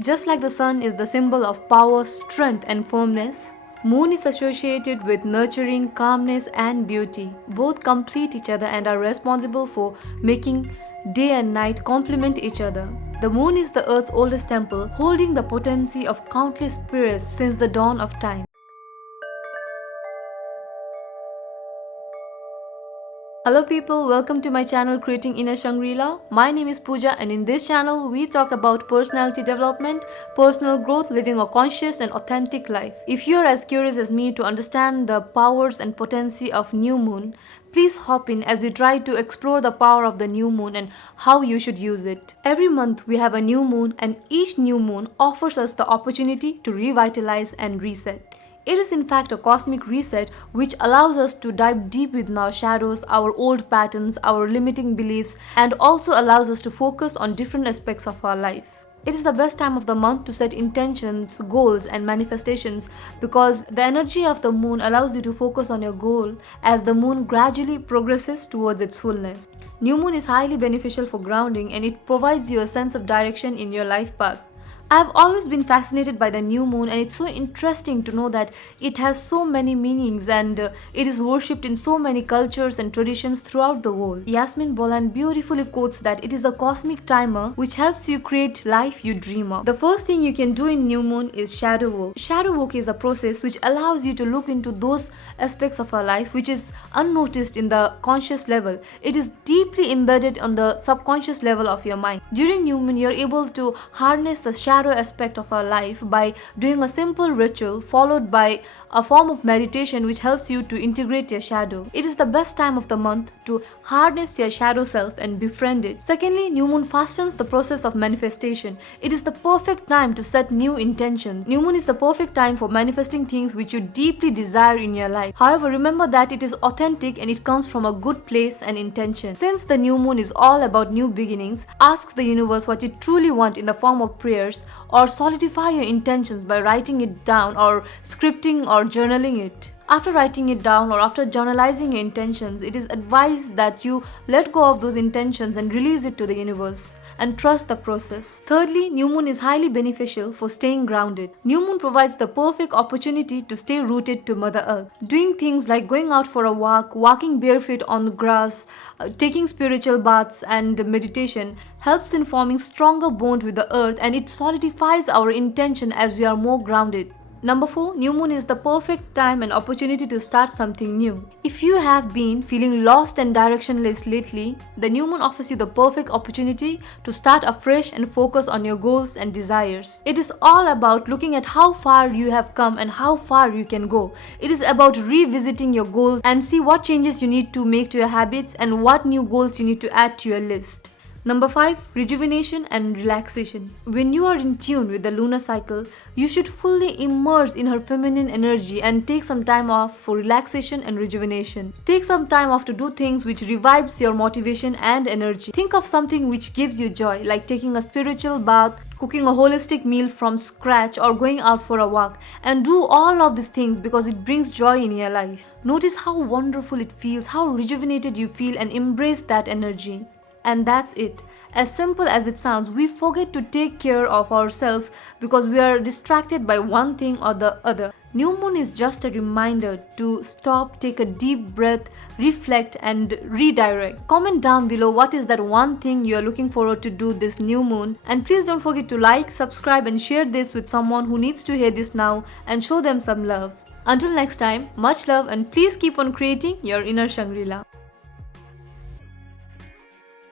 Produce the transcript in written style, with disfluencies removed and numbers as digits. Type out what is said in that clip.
Just like the sun is the symbol of power, strength and firmness, moon is associated with nurturing, calmness and beauty. Both complete each other and are responsible for making day and night complement each other. The moon is the earth's oldest temple, holding the potency of countless spirits since the dawn of time. Hello people, welcome to my channel Creating Inner Shangri-La. My name is Pooja and in this channel we talk about personality development, personal growth, living a conscious and authentic life. If you are as curious as me to understand the powers and potency of new moon, please hop in as we try to explore the power of the new moon and how you should use it. Every month we have a new moon and each new moon offers us the opportunity to revitalize and reset. It is in fact a cosmic reset which allows us to dive deep within our shadows, our old patterns, our limiting beliefs, and also allows us to focus on different aspects of our life. It is the best time of the month to set intentions, goals and manifestations because the energy of the moon allows you to focus on your goal as the moon gradually progresses towards its fullness. New moon is highly beneficial for grounding and it provides you a sense of direction in your life path. I have always been fascinated by the new moon and it's so interesting to know that it has so many meanings and it is worshipped in so many cultures and traditions throughout the world. Yasmin Bolan beautifully quotes that it is a cosmic timer which helps you create life you dream of. The first thing you can do in new moon is shadow work. Shadow work is a process which allows you to look into those aspects of our life which is unnoticed in the conscious level. It is deeply embedded on the subconscious level of your mind. During new moon, you're able to harness the shadow aspect of our life by doing a simple ritual followed by a form of meditation which helps you to integrate your shadow. It is the best time of the month to harness your shadow self and befriend it. Secondly, new moon fastens the process of manifestation. It is the perfect time to set new intentions. New moon is the perfect time for manifesting things which you deeply desire in your life. However, remember that it is authentic and it comes from a good place and intention. Since the new moon is all about new beginnings, ask the universe what you truly want in the form of prayers or solidify your intentions by writing it down or scripting or journaling it. After writing it down or after journalizing your intentions, it is advised that you let go of those intentions and release it to the universe and trust the process. Thirdly, new moon is highly beneficial for staying grounded. New moon provides the perfect opportunity to stay rooted to Mother Earth. Doing things like going out for a walk, walking barefoot on the grass, taking spiritual baths and meditation helps in forming stronger bond with the earth and it solidifies our intention as we are more grounded. Number 4, new moon is the perfect time and opportunity to start something new. If you have been feeling lost and directionless lately, the new moon offers you the perfect opportunity to start afresh and focus on your goals and desires. It is all about looking at how far you have come and how far you can go. It is about revisiting your goals and see what changes you need to make to your habits and what new goals you need to add to your list. Number 5, rejuvenation and relaxation. When you are in tune with the lunar cycle, you should fully immerse in her feminine energy and take some time off for relaxation and rejuvenation. Take some time off to do things which revives your motivation and energy. Think of something which gives you joy, like taking a spiritual bath, cooking a holistic meal from scratch or going out for a walk, and do all of these things because it brings joy in your life. Notice how wonderful it feels, how rejuvenated you feel and embrace that energy. And that's it. As simple as it sounds, we forget to take care of ourselves because we are distracted by one thing or the other. New moon is just a reminder to stop, take a deep breath, reflect and redirect. Comment down below what is that one thing you are looking forward to do this new moon, and please don't forget to like, subscribe and share this with someone who needs to hear this now and show them some love. Until next time, much love and please keep on creating your inner Shangri-La.